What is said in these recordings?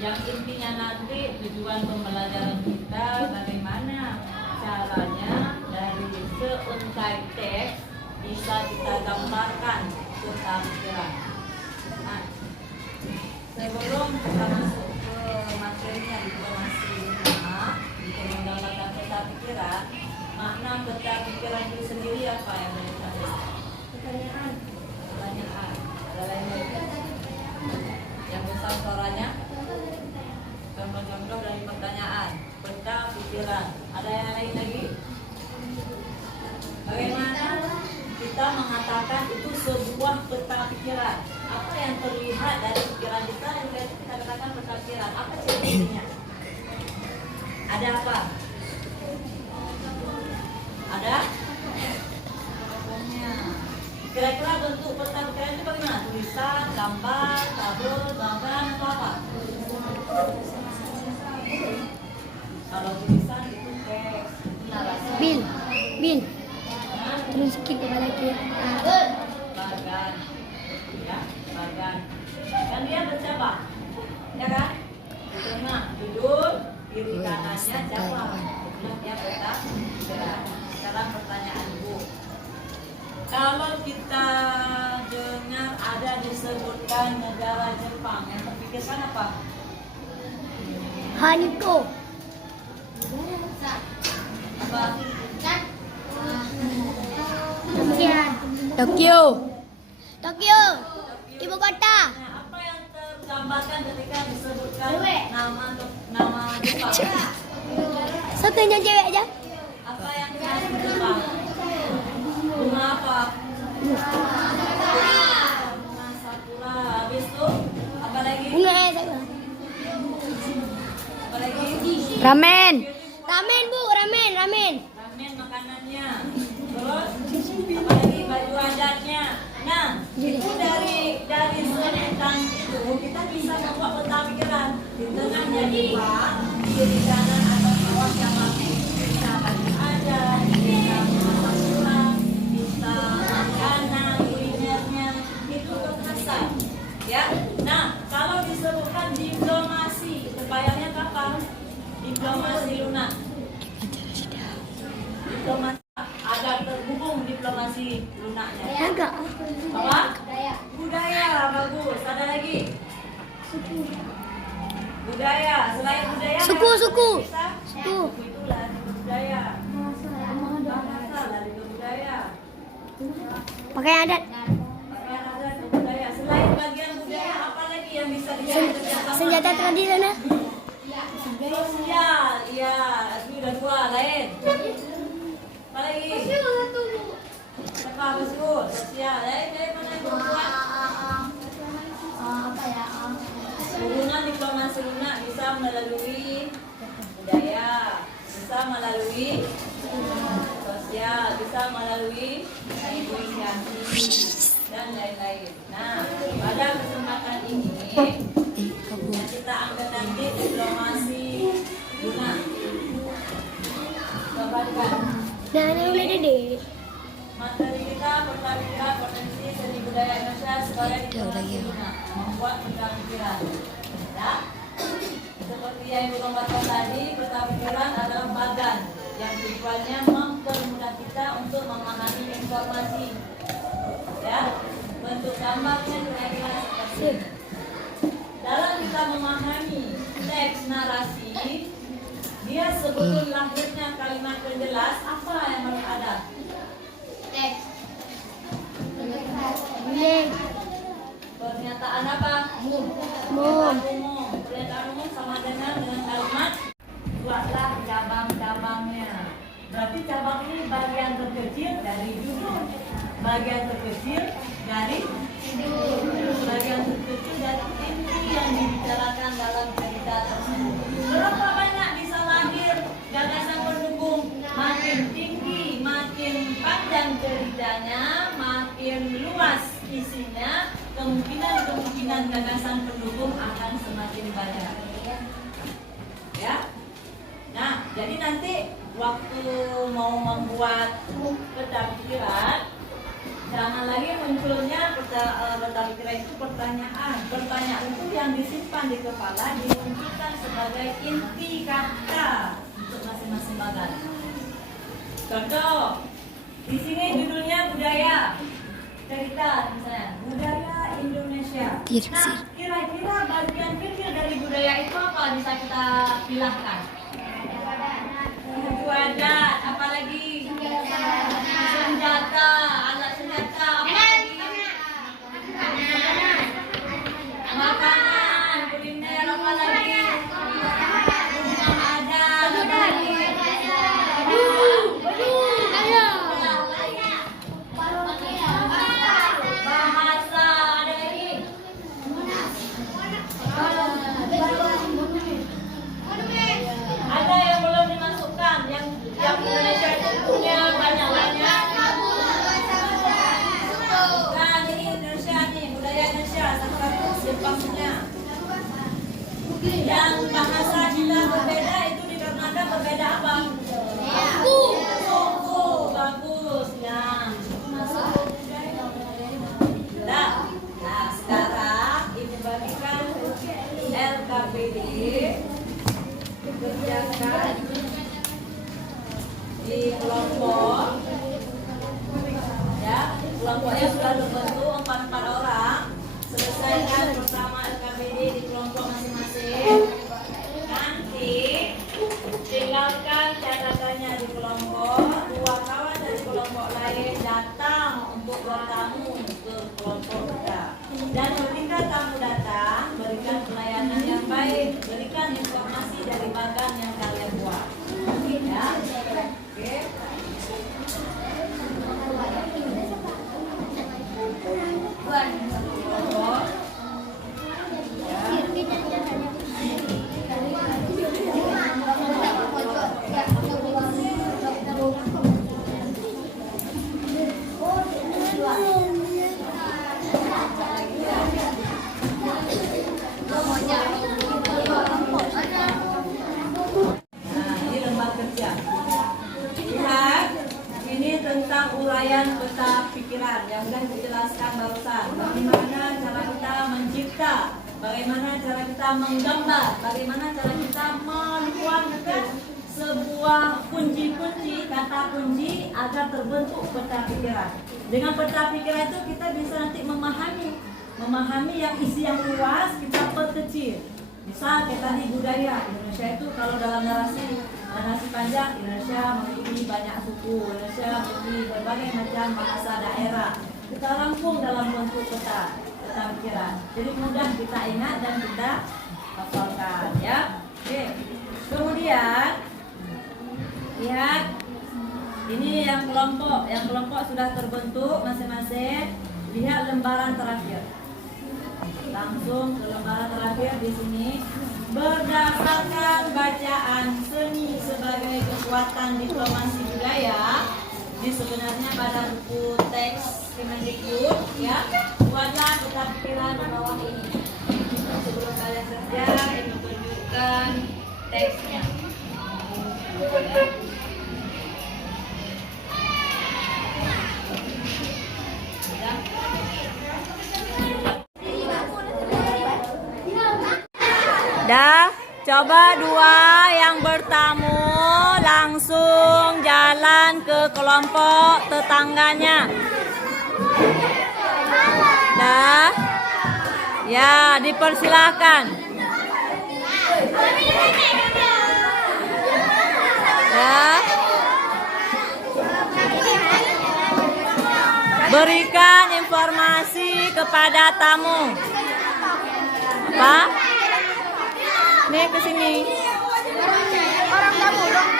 Yang intinya nanti tujuan pembelajaran kita bagaimana caranya dari seuntai teks bisa kita gambarkan peta pikiran. Nah, sebelum kita masuk ke materinya diplomasi untuk menggambarkan peta pikiran, makna peta pikiran itu sendiri apa yang mereka pertanyaan. Ada lain lagi yang besar suaranya? Contoh-contoh dari pertanyaan peta pikiran. Ada yang lain lagi? Bagaimana kita mengatakan itu sebuah peta pikiran? Apa yang terlihat dari pikiran kita yang kita katakan peta pikiran? Apa cirinya? Ada apa? Ada? Kira-kira bentuk peta pikiran itu bagaimana? Tulisan, gambar, tabel, gambar, atau apa? Kalau tulisan itu teks, narasi. Bin. Terus sedikit lagi. Bagan, ya, bagan. Dan dia bercabang, ya kan? Di tengah duduk, kiri kanannya cabang. Bentuknya peta pikiran. Sekarang pertanyaan Ibu. Kalau kita dengar ada disebutkan negara Jepang, yang terpikirkan apa? Haniko. Apa? Tokyo. Ibu kota. Nah, apa yang tergambarkan ketika disebutkan nama Jepang? Satunya cewek aja. Apa yang dikasih Jepang? Bunga apa? Bunga sakura. Habis itu apa lagi? Bunga Apa lagi? Ramen. Bu, ramen. Ramen makanannya. Terus apa lagi? Baju adatnya. Nah, itu dari senetan itu kita bisa membuat peta pikiran. Di tengahnya Jepang, kiri kanan atas bawah yang mati. Bisa baju adat, bisa sakura, bisa makanan, kulinernya, itu kekhasan. Ya. Nah, kalau disebutkan diplomasi, terbayangnya kapan? Diplomasi lunak. Diplomasi ada terhubung diplomasi lunaknya. Agak. Apa? Budaya, bagus. Ada lagi? Budaya. Selain budaya. Suku. Bisa? Suku. Itulah budaya. Bahasa lari ke budaya. Pakai adat. Bagian adat ke budaya. Selain bagian budaya, apa lagi yang bisa dijadikan Senjata tradisional. sosial? Iya, itu udah dua lain. Apa lagi? Apa betul? Sosial. Dari mana yang berbuat? Hubungan diplomasi lunak bisa melalui budaya, bisa melalui sosial, bisa melalui negosiasi dan lain-lain. Nah, pada kesempatan ini kita angkat nanti diplomasi lunak. Gambarkan. Nah, ini udah deh. Materi kita pertanian potensi seni budaya Indonesia sebagai diplomasi lunak, membuat peta pikiran. Ya, seperti yang Ibu gambarkan tadi, peta pikiran adalah bagan yang tujuannya mempermudah kita untuk memahami informasi. Ya, bentuk gambarnya kira-kira seperti ini. Dalam kita memahami teks narasi, dia sebelum lahirnya kalimat penjelas, apa yang harus ada? Teks. Pernyataan apa? Pernyataan umum sama dengan kalimat buatlah cabang-cabangnya. Berarti cabang ini bagian terkecil dari judul, bagian terkecil dari bagian terkecil dari inti yang dibicarakan dalam cerita tersebut. Berapa banyak bisa lahir gagasan pendukung? Makin tinggi, makin panjang ceritanya, makin luas isinya, kemungkinan gagasan pendukung akan semakin banyak. Ya. Nah, jadi nanti waktu mau membuat peta pikiran, Jangan lagi munculnya peta pikiran itu pertanyaan. Pertanyaan itu yang disimpan di kepala dimunculkan sebagai inti kata untuk masing-masing bagan. Contoh, di sini judulnya budaya. Cerita misalnya budaya Indonesia. Nah, kira-kira bagian kecil dari budaya itu apa bisa kita pilahkan? Suku adat, apalagi senjata, alat senjata, apalagi makanan, kuliner, apalagi hubungan adat, apalagi bahasa, ada lagi. Ada yang belum dimasukkan, yang Indonesia itu punya banyak-banyak. Nah, ini Indonesia nih, budaya Indonesia satu-satu simpangnya. Yang bahasa kita berbeda itu dikarenakan berbeda apa? Suku, bagus ya. Nah, sekarang ibu bagikan LKPD dikerjakan di kelompok. Ya, kelompoknya sudah terbentuk 4 orang. Selesaikan pertama LKPD di kelompok masing-masing. Nanti tinggalkan catatannya di kelompok. 2 kawan dari kelompok lain datang untuk bertamu ke kelompok kita. Dan ketika tamu datang, berikan pelayanan yang baik, berikan informasi dari bagan yang kalian buat. Ya, oke. Kelompok. Nah, ini lembar kerja. Lihat, ini tentang uraian peta pikiran yang sudah dijelaskan barusan. Bagaimana cara kita mencipta, bagaimana cara kita menggambar, bagaimana cara kita menuangkan sebuah kunci-kunci, kata kunci agar terbentuk peta pikiran. Dengan peta pikiran itu kita bisa nanti memahami yang isi yang luas, kita perkecil. Misal kita tadi budaya Indonesia itu kalau dalam narasi panjang, Indonesia memiliki banyak suku, Indonesia memiliki berbagai macam bahasa daerah. Kita rangkum dalam bentuk peta pikiran. Jadi mudah kita ingat dan kita hafalkan, ya. Oke. Kemudian lihat ini yang kelompok sudah terbentuk masing-masing. Lihat lembaran terakhir. Langsung ke lembaran terakhir di sini. Berdasarkan bacaan seni sebagai kekuatan diplomasi budaya, ini sebenarnya pada buku teks Kemendikbud, ya. Buatlah peta pikiran di bawah ini. Sebelum kalian kerja, ini tunjukkan teksnya. Dah, coba 2 yang bertamu langsung jalan ke kelompok tetangganya. Dah, ya dipersilahkan. Ya. Berikan informasi kepada tamu. Apa? Nih ke sini. Orang tamu dong.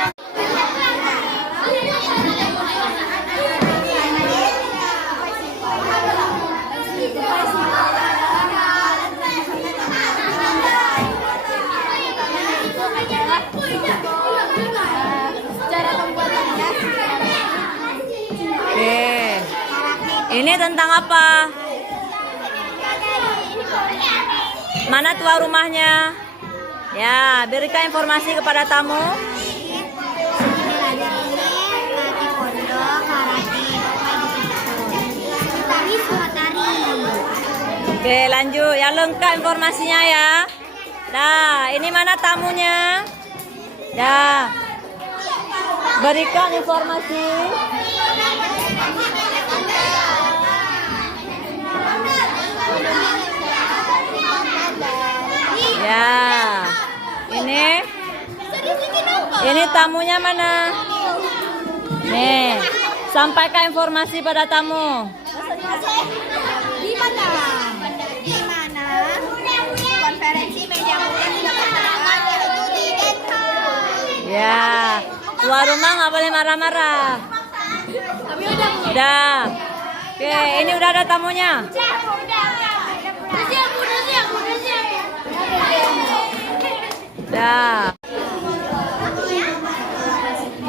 Oke. Ini tentang apa? Mana tua rumahnya? Ya, berikan informasi kepada tamu. Oke, lanjut. Yang lengkap informasinya ya. Dah, ini mana tamunya? Dah. Berikan informasi. Ya. Ini tamunya mana? Nih, sampaikan informasi pada tamu. Di mana? Di mana? Konferensi media bukan dilaksanakan yaitu di Den Haag. Ya, keluar rumah nggak boleh marah-marah. Tapi Udah. Oke, ini udah ada tamunya. Dah.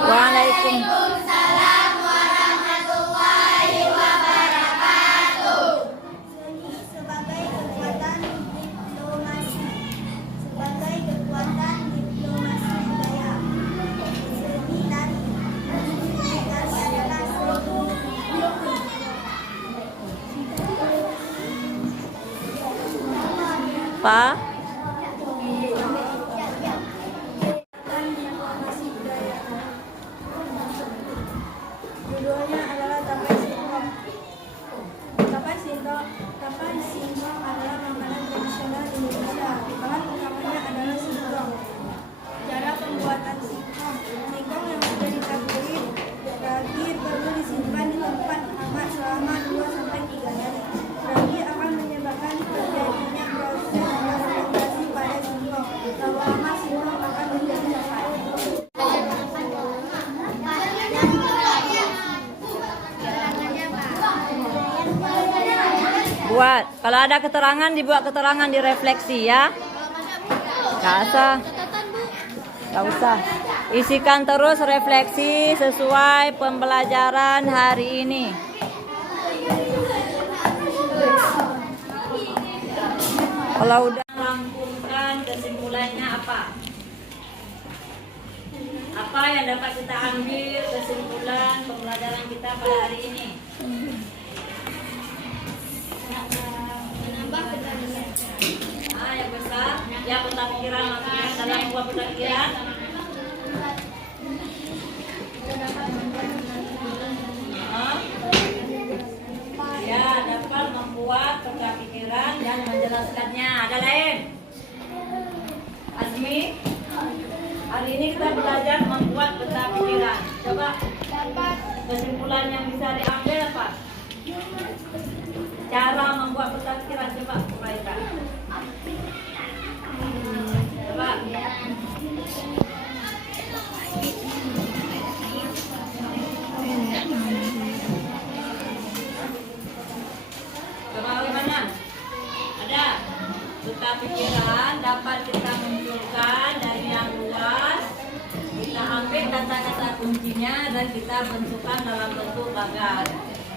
Waalaikumsalam warahmatullahi wabarakatuh. Seni sebagai kekuatan diplomasi. Sebagai kekuatan diplomasi budaya. Seni tari. Tari adalah seni. Pak. Judulnya adalah Tapai Singkong. Tapai singkong adalah makanan tradisional Indonesia. Bahan utamanya adalah singkong. Cara pembuatan singkong. Singkong yang sudah ditaburi ragi perlu disimpan di tempat hangat selama 2-3 hari. Ragi akan menyebabkan terjadinya proses fermentasi pada singkong. Lama-lama singkong akan menjadi lepat. Buat, kalau ada keterangan dibuat keterangan di refleksi ya. Gak usah. Gak usah. Isikan terus refleksi sesuai pembelajaran hari ini. Kalau udah rampungkan kesimpulannya apa? Apa yang dapat kita ambil kesimpulan pembelajaran kita pada hari ini? Yang besar, ya pentakiran maksudnya dalam sebuah pentakiran. Ya, dapat membuat peta pikiran dan menjelaskannya. Ada lain? Azmi, hari ini kita belajar membuat peta pikiran. Coba kesimpulan yang bisa diambil apa? Cara membuat peta pikiran coba uraikan. Coba. Coba bagaimana? Ada. Peta pikiran dapat kita munculkan dari yang luas. Kita ambil kata-kata kuncinya dan kita bentukkan dalam bentuk gagan.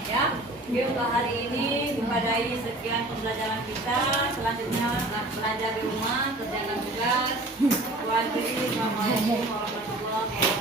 Ya. Oke, untuk hari ini dipadai sekian pembelajaran kita. Selanjutnya belajar di rumah, kerjakan tugas. Assalamualaikum warahmatullahi wabarakatuh.